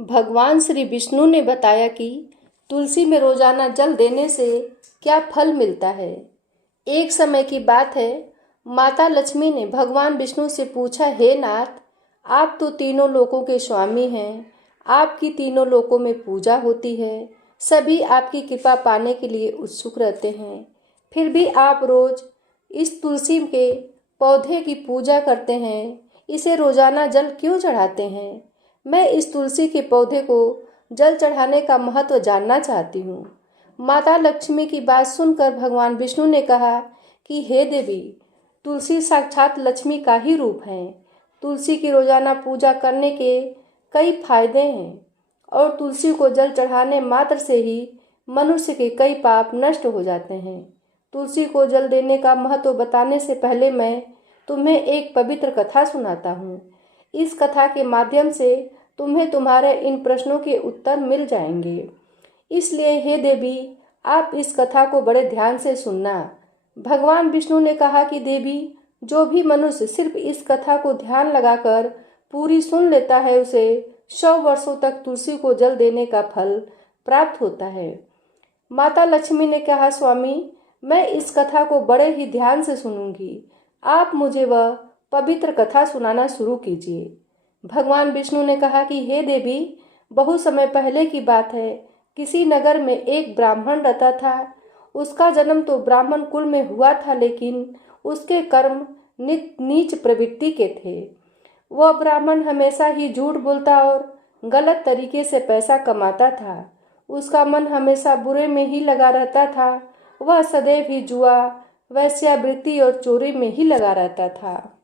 भगवान श्री विष्णु ने बताया कि तुलसी में रोजाना जल देने से क्या फल मिलता है। एक समय की बात है, माता लक्ष्मी ने भगवान विष्णु से पूछा, हे नाथ, आप तो तीनों लोकों के स्वामी हैं, आपकी तीनों लोकों में पूजा होती है, सभी आपकी कृपा पाने के लिए उत्सुक रहते हैं, फिर भी आप रोज इस तुलसी के पौधे की पूजा करते हैं, इसे रोजाना जल क्यों चढ़ाते हैं? मैं इस तुलसी के पौधे को जल चढ़ाने का महत्व जानना चाहती हूँ। माता लक्ष्मी की बात सुनकर भगवान विष्णु ने कहा कि हे देवी, तुलसी साक्षात लक्ष्मी का ही रूप है। तुलसी की रोजाना पूजा करने के कई फायदे हैं और तुलसी को जल चढ़ाने मात्र से ही मनुष्य के कई पाप नष्ट हो जाते हैं। तुलसी को जल देने का महत्व बताने से पहले मैं तुम्हें एक पवित्र कथा सुनाता हूँ। इस कथा के माध्यम से तुम्हें तुम्हारे इन प्रश्नों के उत्तर मिल जाएंगे। इसलिए हे देवी, आप इस कथा को बड़े ध्यान से सुनना। भगवान विष्णु ने कहा कि देवी, जो भी मनुष्य सिर्फ इस कथा को ध्यान लगाकर पूरी सुन लेता है, उसे 100 वर्षों तक तुलसी को जल देने का फल प्राप्त होता है। माता लक्ष्मी ने कहा, स्वामी, मैं इस कथा को बड़े ही ध्यान से सुनूंगी। आप मुझे वह पवित्र कथा सुनाना शुरू कीजिए। भगवान विष्णु ने कहा कि हे देवी, बहुत समय पहले की बात है, किसी नगर में एक ब्राह्मण रहता था। उसका जन्म तो ब्राह्मण कुल में हुआ था, लेकिन उसके कर्म नीच प्रवृत्ति के थे। वह ब्राह्मण हमेशा ही झूठ बोलता और गलत तरीके से पैसा कमाता था। उसका मन हमेशा बुरे में ही लगा रहता था। वह सदैव ही जुआ, वेश्यावृत्ति और चोरी में ही लगा रहता था।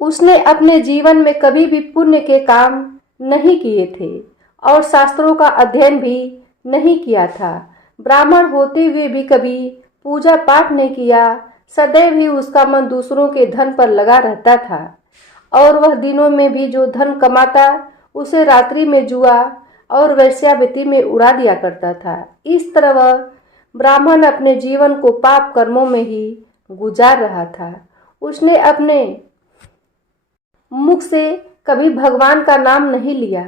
उसने अपने जीवन में कभी भी पुण्य के काम नहीं किए थे और शास्त्रों का अध्ययन भी नहीं किया था। ब्राह्मण होते हुए भी कभी पूजा पाठ नहीं किया। सदैव ही उसका मन दूसरों के धन पर लगा रहता था और वह दिनों में भी जो धन कमाता उसे रात्रि में जुआ और वेश्यावृत्ति में उड़ा दिया करता था। इस तरह वह ब्राह्मण अपने जीवन को पाप कर्मों में ही गुजार रहा था। उसने अपने मुख से कभी भगवान का नाम नहीं लिया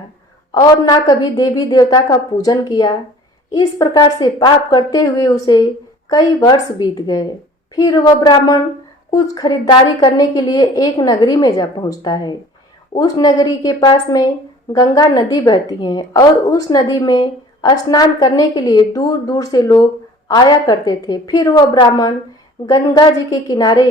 और ना कभी देवी देवता का पूजन किया। इस प्रकार से पाप करते हुए उसे कई वर्ष बीत गए। फिर वह ब्राह्मण कुछ खरीदारी करने के लिए एक नगरी में जा पहुंचता है। उस नगरी के पास में गंगा नदी बहती है और उस नदी में स्नान करने के लिए दूर दूर से लोग आया करते थे। फिर वह ब्राह्मण गंगा जी के किनारे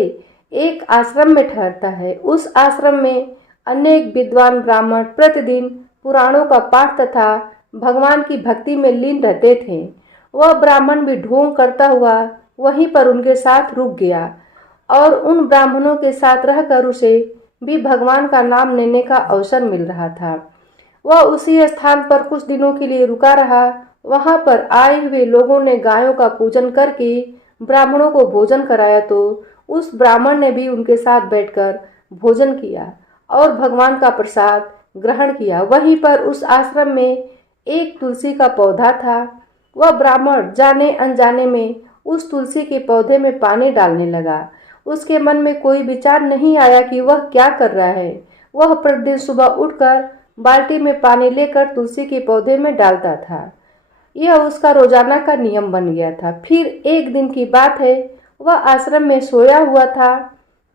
एक आश्रम में ठहरता है। उस आश्रम में अनेक विद्वान ब्राह्मण प्रतिदिन पुराणों का पाठ तथा भगवान की भक्ति में लीन रहते थे। वह ब्राह्मण भी ढोंग करता हुआ वहीं पर उनके साथ रुक गया और उन ब्राह्मणों के साथ रहकर उसे भी भगवान का नाम लेने का अवसर मिल रहा था। वह उसी स्थान पर कुछ दिनों के लिए रुका रहा। वहां पर आए हुए लोगों ने गायों का पूजन करके ब्राह्मणों को भोजन कराया, तो उस ब्राह्मण ने भी उनके साथ बैठकर भोजन किया और भगवान का प्रसाद ग्रहण किया। वहीं पर उस आश्रम में एक तुलसी का पौधा था। वह ब्राह्मण जाने अनजाने में उस तुलसी के पौधे में पानी डालने लगा। उसके मन में कोई विचार नहीं आया कि वह क्या कर रहा है। वह प्रतिदिन सुबह उठकर बाल्टी में पानी लेकर तुलसी के पौधे में डालता था। यह उसका रोजाना का नियम बन गया था। फिर एक दिन की बात है, वह आश्रम में सोया हुआ था।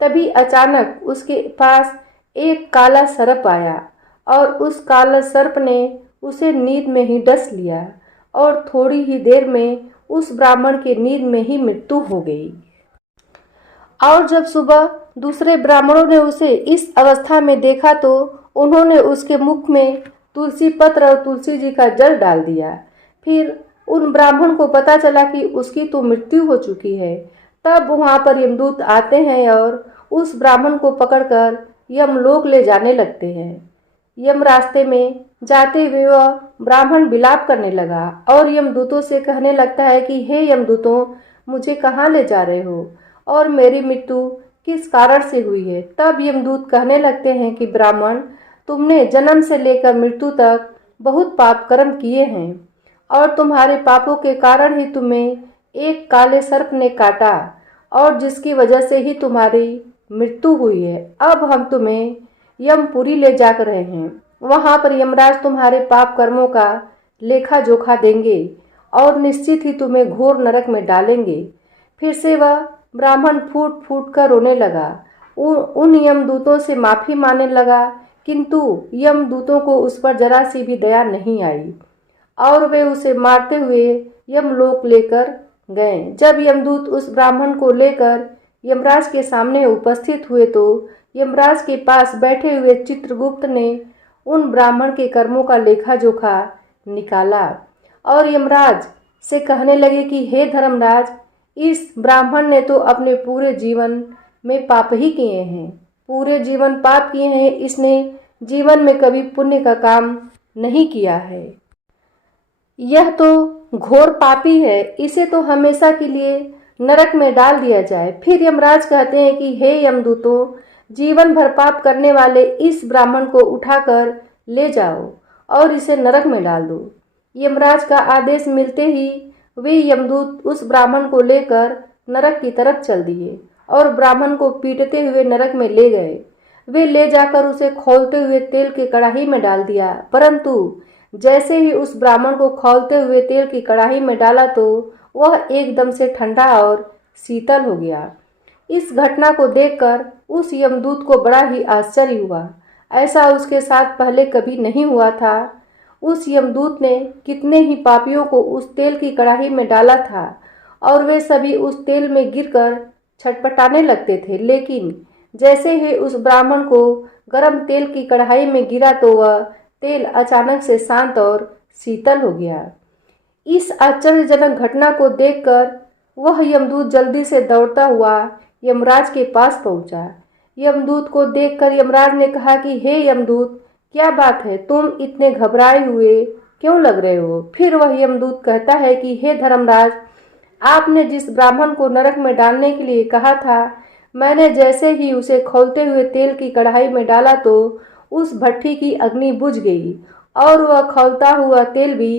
तभी अचानक उसके पास एक काला सर्प आया और उस काला सर्प ने उसे नींद में ही डस लिया और थोड़ी ही देर में उस ब्राह्मण की नींद में ही मृत्यु हो गई। और जब सुबह दूसरे ब्राह्मणों ने उसे इस अवस्था में देखा तो उन्होंने उसके मुख में तुलसी पत्र और तुलसी जी का जल डाल दिया। फिर उन ब्राह्मण को पता चला कि उसकी तो मृत्यु हो चुकी है। तब वहां पर यमदूत आते हैं और उस ब्राह्मण को पकड़कर यमलोक ले जाने लगते हैं। यम रास्ते में जाते हुए वह ब्राह्मण विलाप करने लगा और यमदूतों से कहने लगता है कि हे यमदूतों, मुझे कहाँ ले जा रहे हो और मेरी मृत्यु किस कारण से हुई है। तब यमदूत कहने लगते हैं कि ब्राह्मण, तुमने जन्म से लेकर मृत्यु तक बहुत पाप कर्म किए हैं और तुम्हारे पापों के कारण ही तुम्हें एक काले सर्प ने काटा और जिसकी वजह से ही तुम्हारी मृत्यु हुई है। अब हम तुम्हें यमपुरी ले जा रहे हैं। वहां पर यमराज तुम्हारे पाप कर्मों का लेखा जोखा देंगे और निश्चित ही तुम्हें घोर नरक में डालेंगे। फिर से वह ब्राह्मण फूट फूट कर रोने लगा। उन यमदूतों से माफी मांगने लगा, किंतु यमदूतों को उस पर जरा सी भी दया नहीं आई और वे उसे मारते हुए यमलोक लेकर गए। जब यमदूत उस ब्राह्मण को लेकर यमराज के सामने उपस्थित हुए तो यमराज के पास बैठे हुए चित्रगुप्त ने उन ब्राह्मण के कर्मों का लेखा जोखा निकाला और यमराज से कहने लगे कि हे धर्मराज, इस ब्राह्मण ने तो अपने पूरे जीवन में पाप ही किए हैं, पूरे जीवन पाप किए हैं। इसने जीवन में कभी पुण्य का काम नहीं किया है। यह तो घोर पापी है, इसे तो हमेशा के लिए नरक में डाल दिया जाए। फिर यमराज कहते हैं कि हे यमदूतों, जीवन भर पाप करने वाले इस ब्राह्मण को उठाकर ले जाओ और इसे नरक में डाल दो। यमराज का आदेश मिलते ही वे यमदूत उस ब्राह्मण को लेकर नरक की तरफ चल दिए और ब्राह्मण को पीटते हुए नरक में ले गए। वे ले जाकर उसे खौलते हुए तेल की कढ़ाई में डाल दिया, परंतु जैसे ही उस ब्राह्मण को खौलते हुए तेल की कढ़ाई में डाला तो वह एकदम से ठंडा और शीतल हो गया। इस घटना को देखकर उस यमदूत को बड़ा ही आश्चर्य हुआ। ऐसा उसके साथ पहले कभी नहीं हुआ था। उस यमदूत ने कितने ही पापियों को उस तेल की कढ़ाई में डाला था और वे सभी उस तेल में गिरकर छटपटाने लगते थे, लेकिन जैसे ही उस ब्राह्मण को गर्म तेल की कढ़ाई में गिरा तो वह तेल अचानक से शांत और शीतल हो गया। इस आश्चर्यजनक घटना को देखकर वह यमदूत जल्दी से दौड़ता हुआ यमराज के पास पहुंचा। यमदूत को देखकर यमराज ने कहा कि हे यमदूत, क्या बात है, तुम इतने घबराए हुए क्यों लग रहे हो? फिर वह यमदूत कहता है कि हे धर्मराज, आपने जिस ब्राह्मण को नरक में डालने के लिए कहा था, मैंने जैसे ही उसे खौलते हुए तेल की कढ़ाई में डाला तो उस भट्ठी की अग्नि बुझ गई और वह खौलता हुआ तेल भी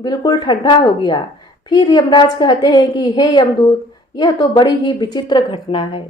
बिल्कुल ठंडा हो गया। फिर यमराज कहते हैं कि हे यमदूत, यह तो बड़ी ही विचित्र घटना है,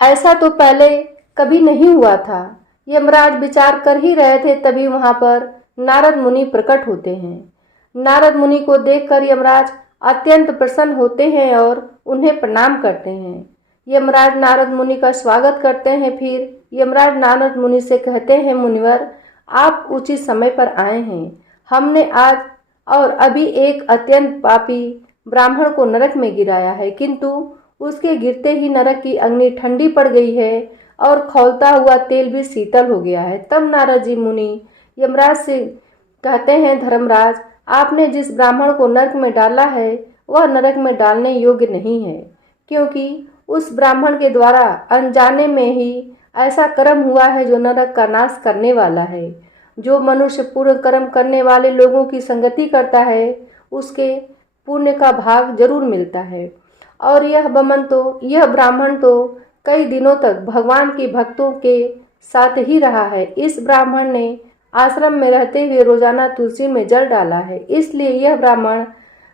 ऐसा तो पहले कभी नहीं हुआ था। यमराज विचार कर ही रहे थे, तभी वहां पर नारद मुनि प्रकट होते हैं। नारद मुनि को देखकर यमराज अत्यंत प्रसन्न होते हैं और उन्हें प्रणाम करते हैं। यमराज नारद मुनि का स्वागत करते हैं। फिर यमराज नारद मुनि से कहते हैं, मुनिवर, आप उचित समय पर आए हैं। हमने आज और अभी एक अत्यंत पापी ब्राह्मण को नरक में गिराया है, किंतु उसके गिरते ही नरक की अग्नि ठंडी पड़ गई है और खौलता हुआ तेल भी शीतल हो गया है। तब नारद जी मुनि यमराज से कहते हैं, धर्मराज, आपने जिस ब्राह्मण को नरक में डाला है वह नरक में डालने योग्य नहीं है, क्योंकि उस ब्राह्मण के द्वारा अनजाने में ही ऐसा कर्म हुआ है जो नरक का नाश करने वाला है। जो मनुष्य पूर्ण कर्म करने वाले लोगों की संगति करता है उसके पुण्य का भाग जरूर मिलता है। और यह ब्राह्मण तो कई दिनों तक भगवान के भक्तों के साथ ही रहा है। इस ब्राह्मण ने आश्रम में रहते हुए रोजाना तुलसी में जल डाला है, इसलिए यह ब्राह्मण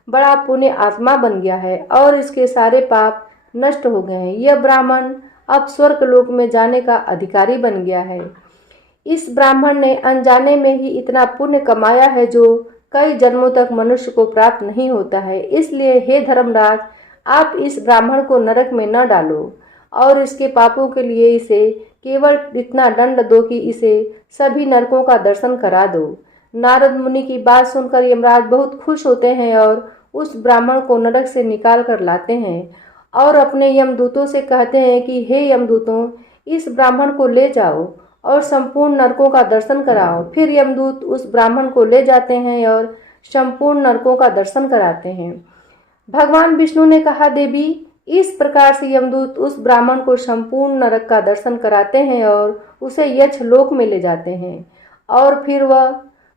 बड़ा पुण्य आत्मा बन गया है और इसके सारे पाप नष्ट हो गए हैं। यह ब्राह्मण अब स्वर्ग लोक में जाने का अधिकारी बन गया है। इस ब्राह्मण ने अनजाने में ही इतना पुण्य कमाया है जो कई जन्मों तक मनुष्य को प्राप्त नहीं होता है। इसलिए हे धर्मराज, आप इस ब्राह्मण को नरक में न डालो और इसके पापों के लिए इसे केवल इतना दंड दो कि इसे सभी नरकों का दर्शन करा दो। नारद मुनि की बात सुनकर यमराज बहुत खुश होते हैं और उस ब्राह्मण को नरक से निकाल कर लाते हैं और अपने यमदूतों से कहते हैं कि हे यमदूतों, इस ब्राह्मण को ले जाओ और संपूर्ण नरकों का दर्शन कराओ। फिर यमदूत उस ब्राह्मण को ले जाते हैं और संपूर्ण नरकों का दर्शन कराते हैं। भगवान विष्णु ने कहा, देवी, इस प्रकार से यमदूत उस ब्राह्मण को संपूर्ण नरक का दर्शन कराते हैं और उसे यक्ष लोक में ले जाते हैं और फिर वह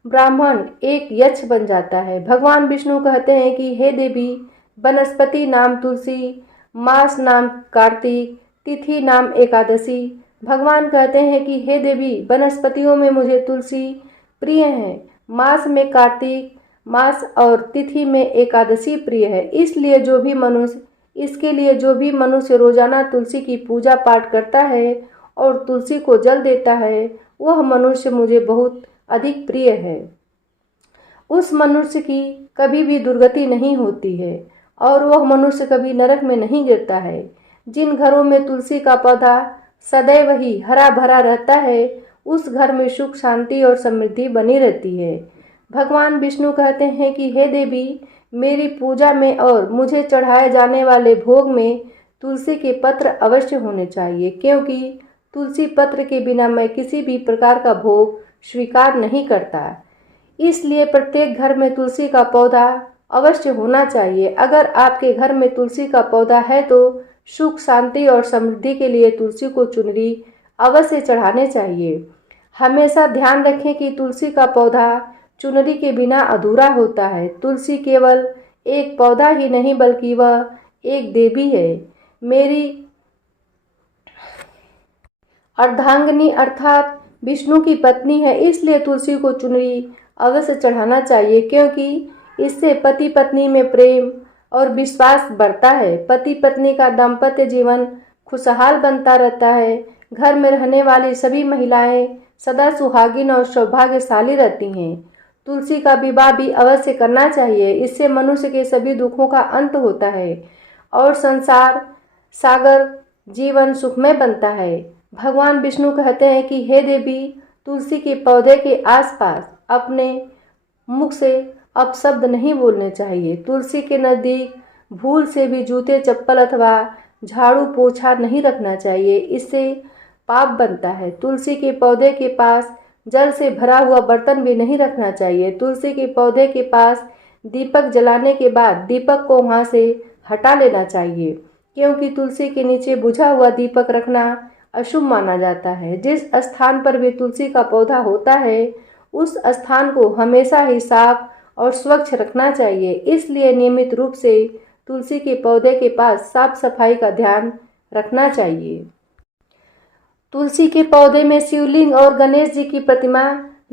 ब्राह्मण एक यक्ष बन जाता है। भगवान विष्णु कहते हैं कि हे देवी, वनस्पति नाम तुलसी, मास नाम कार्तिक, तिथि नाम एकादशी। भगवान कहते हैं कि हे देवी, वनस्पतियों में मुझे तुलसी प्रिय है, मास में कार्तिक मास और तिथि में एकादशी प्रिय है। इसलिए इसके लिए जो भी मनुष्य रोजाना तुलसी की पूजा पाठ करता है और तुलसी को जल देता है, वह मनुष्य मुझे बहुत अधिक प्रिय है। उस मनुष्य की कभी भी दुर्गति नहीं होती है और वह मनुष्य कभी नरक में नहीं गिरता है। जिन घरों में तुलसी का पौधा सदैव ही हरा भरा रहता है, उस घर में सुख, शांति और समृद्धि बनी रहती है। भगवान विष्णु कहते हैं कि हे देवी, मेरी पूजा में और मुझे चढ़ाए जाने वाले भोग में तुलसी के पत्र अवश्य होने चाहिए, क्योंकि तुलसी पत्र के बिना मैं किसी भी प्रकार का भोग स्वीकार नहीं करता। इसलिए प्रत्येक घर में तुलसी का पौधा अवश्य होना चाहिए। अगर आपके घर में तुलसी का पौधा है तो सुख, शांति और समृद्धि के लिए तुलसी को चुनरी अवश्य चढ़ाने चाहिए। हमेशा ध्यान रखें कि तुलसी का पौधा चुनरी के बिना अधूरा होता है। तुलसी केवल एक पौधा ही नहीं बल्कि वह एक देवी है, मेरी अर्धांगिनी अर्थात विष्णु की पत्नी है। इसलिए तुलसी को चुनरी अवश्य चढ़ाना चाहिए, क्योंकि इससे पति पत्नी में प्रेम और विश्वास बढ़ता है। पति पत्नी का दाम्पत्य जीवन खुशहाल बनता रहता है। घर में रहने वाली सभी महिलाएं सदा सुहागिन और सौभाग्यशाली रहती हैं। तुलसी का विवाह भी अवश्य करना चाहिए। इससे मनुष्य के सभी दुखों का अंत होता है और संसार सागर जीवन सुखमय बनता है। भगवान विष्णु कहते हैं कि हे देवी, तुलसी के पौधे के आसपास अपने मुख से अपशब्द नहीं बोलने चाहिए। तुलसी के नज़दीक भूल से भी जूते, चप्पल अथवा झाड़ू पोछा नहीं रखना चाहिए, इससे पाप बनता है। तुलसी के पौधे के पास जल से भरा हुआ बर्तन भी नहीं रखना चाहिए। तुलसी के पौधे के पास दीपक जलाने के बाद दीपक को वहाँ से हटा लेना चाहिए, क्योंकि तुलसी के नीचे बुझा हुआ दीपक रखना अशुभ माना जाता है। जिस स्थान पर भी तुलसी का पौधा होता है, उस स्थान को हमेशा ही साफ और स्वच्छ रखना चाहिए। इसलिए नियमित रूप से तुलसी के पौधे के पास साफ सफाई का ध्यान रखना चाहिए। तुलसी के पौधे में शिवलिंग और गणेश जी की प्रतिमा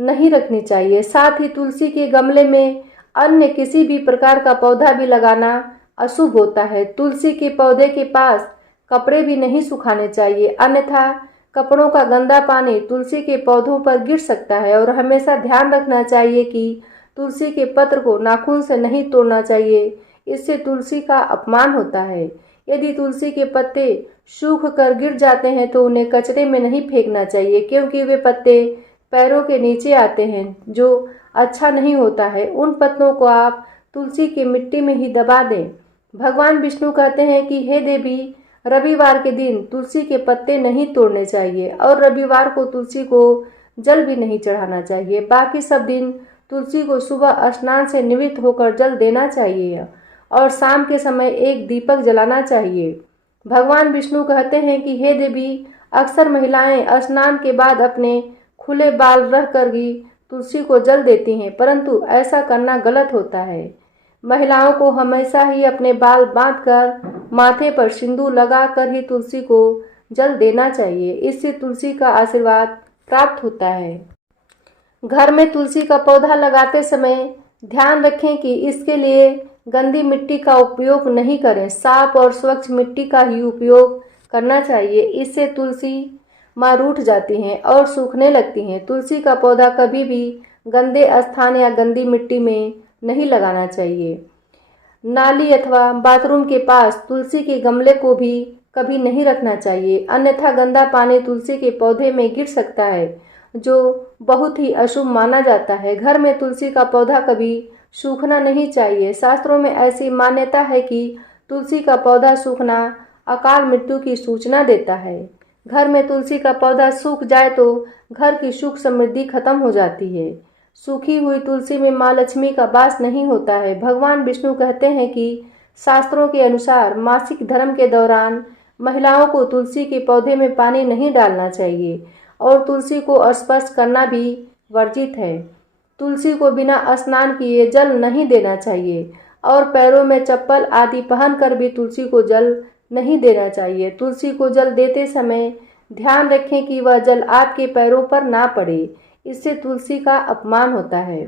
नहीं रखनी चाहिए। साथ ही तुलसी के गमले में अन्य किसी भी प्रकार का पौधा भी लगाना अशुभ होता है। तुलसी के पौधे के पास कपड़े भी नहीं सुखाने चाहिए, अन्यथा कपड़ों का गंदा पानी तुलसी के पौधों पर गिर सकता है। और हमेशा ध्यान रखना चाहिए कि तुलसी के पत्र को नाखून से नहीं तोड़ना चाहिए, इससे तुलसी का अपमान होता है। यदि तुलसी के पत्ते सूख कर गिर जाते हैं तो उन्हें कचरे में नहीं फेंकना चाहिए, क्योंकि वे पत्ते पैरों के नीचे आते हैं, जो अच्छा नहीं होता है। उन पत्तों को आप तुलसी की मिट्टी में ही दबा दें। भगवान विष्णु कहते हैं कि हे देवी, रविवार के दिन तुलसी के पत्ते नहीं तोड़ने चाहिए और रविवार को तुलसी को जल भी नहीं चढ़ाना चाहिए। बाकी सब दिन तुलसी को सुबह स्नान से निवृत्त होकर जल देना चाहिए और शाम के समय एक दीपक जलाना चाहिए। भगवान विष्णु कहते हैं कि हे देवी, अक्सर महिलाएं स्नान के बाद अपने खुले बाल रह कर भी तुलसी को जल देती हैं, परंतु ऐसा करना गलत होता है। महिलाओं को हमेशा ही अपने बाल बांधकर माथे पर सिंदूर लगाकर ही तुलसी को जल देना चाहिए, इससे तुलसी का आशीर्वाद प्राप्त होता है। घर में तुलसी का पौधा लगाते समय ध्यान रखें कि इसके लिए गंदी मिट्टी का उपयोग नहीं करें, साफ और स्वच्छ मिट्टी का ही उपयोग करना चाहिए। इससे तुलसी माँ रूठ जाती हैं और सूखने लगती हैं। तुलसी का पौधा कभी भी गंदे स्थान या गंदी मिट्टी में नहीं लगाना चाहिए। नाली अथवा बाथरूम के पास तुलसी के गमले को भी कभी नहीं रखना चाहिए, अन्यथा गंदा पानी तुलसी के पौधे में गिर सकता है, जो बहुत ही अशुभ माना जाता है। घर में तुलसी का पौधा कभी सूखना नहीं चाहिए। शास्त्रों में ऐसी मान्यता है कि तुलसी का पौधा सूखना अकाल मृत्यु की सूचना देता है। घर में तुलसी का पौधा सूख जाए तो घर की सुख समृद्धि खत्म हो जाती है। सूखी हुई तुलसी में माँ लक्ष्मी का वास नहीं होता है। भगवान विष्णु कहते हैं कि शास्त्रों के अनुसार मासिक धर्म के दौरान महिलाओं को तुलसी के पौधे में पानी नहीं डालना चाहिए और तुलसी को स्पर्श करना भी वर्जित है। तुलसी को बिना स्नान किए जल नहीं देना चाहिए और पैरों में चप्पल आदि पहनकर भी तुलसी को जल नहीं देना चाहिए। तुलसी को जल देते समय ध्यान रखें कि वह जल आपके पैरों पर ना पड़े, इससे तुलसी का अपमान होता है।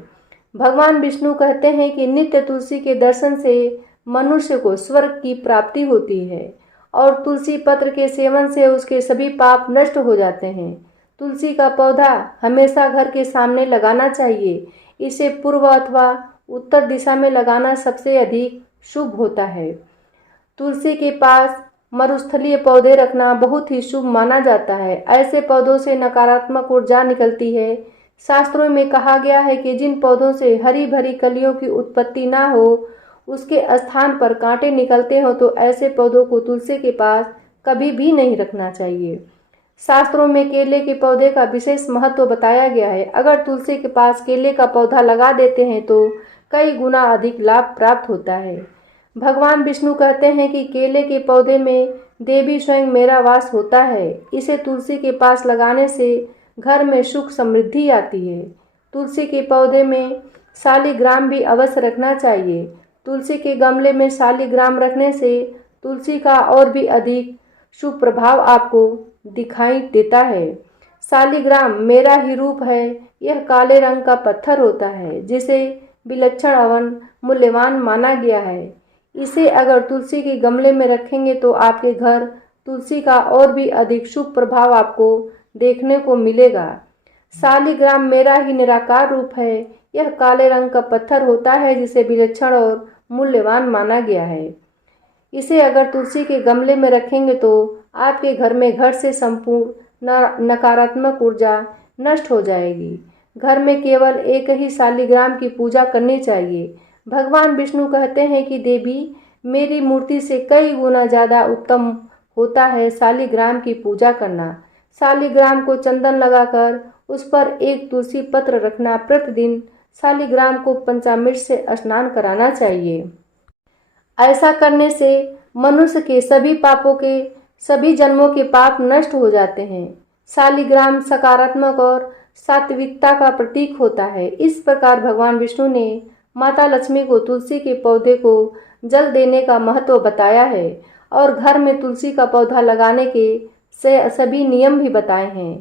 भगवान विष्णु कहते हैं कि नित्य तुलसी के दर्शन से मनुष्य को स्वर्ग की प्राप्ति होती है और तुलसी पत्र के सेवन से उसके सभी पाप नष्ट हो जाते हैं। तुलसी का पौधा हमेशा घर के सामने लगाना चाहिए। इसे पूर्व अथवा उत्तर दिशा में लगाना सबसे अधिक शुभ होता है। तुलसी के पास मरुस्थलीय पौधे रखना बहुत ही शुभ माना जाता है। ऐसे पौधों से नकारात्मक ऊर्जा निकलती है। शास्त्रों में कहा गया है कि जिन पौधों से हरी भरी कलियों की उत्पत्ति ना हो, उसके स्थान पर कांटे निकलते हो, तो ऐसे पौधों को तुलसी के पास कभी भी नहीं रखना चाहिए। शास्त्रों में केले के पौधे का विशेष महत्व बताया गया है। अगर तुलसी के पास केले का पौधा लगा देते हैं तो कई गुना अधिक लाभ प्राप्त होता है। भगवान विष्णु कहते हैं कि केले के पौधे में देवी स्वयं मेरा वास होता है। इसे तुलसी के पास लगाने से घर में सुख समृद्धि आती है। तुलसी के पौधे में शालिग्राम भी अवश्य रखना चाहिए। तुलसी के गमले में शालिग्राम रखने से तुलसी का और भी अधिक शुभ प्रभाव आपको दिखाई देता है। शालिग्राम मेरा ही रूप है। यह काले रंग का पत्थर होता है जिसे विलक्षण एवं मूल्यवान माना गया है। इसे अगर तुलसी के गमले में रखेंगे तो आपके घर तुलसी का और भी अधिक शुभ प्रभाव आपको देखने को मिलेगा। शालिग्राम मेरा ही निराकार रूप है। यह काले रंग का पत्थर होता है जिसे विलक्षण और मूल्यवान माना गया है। इसे अगर तुलसी के गमले में रखेंगे तो आपके घर में घर से संपूर्ण नकारात्मक ऊर्जा नष्ट हो जाएगी। घर में केवल एक ही शालिग्राम की पूजा करनी चाहिए। भगवान विष्णु कहते हैं कि देवी मेरी मूर्ति से कई गुना ज़्यादा उत्तम होता है शालिग्राम की पूजा करना। शालिग्राम को चंदन लगाकर उस पर एक तुलसी पत्र रखना, प्रतिदिन शालिग्राम को पंचामृत से स्नान कराना चाहिए। ऐसा करने से मनुष्य के सभी पापों के सभी जन्मों के पाप नष्ट हो जाते हैं। शालिग्राम सकारात्मक और सात्विकता का प्रतीक होता है। इस प्रकार भगवान विष्णु ने माता लक्ष्मी को तुलसी के पौधे को जल देने का महत्व बताया है और घर में तुलसी का पौधा लगाने के सभी नियम भी बताए हैं।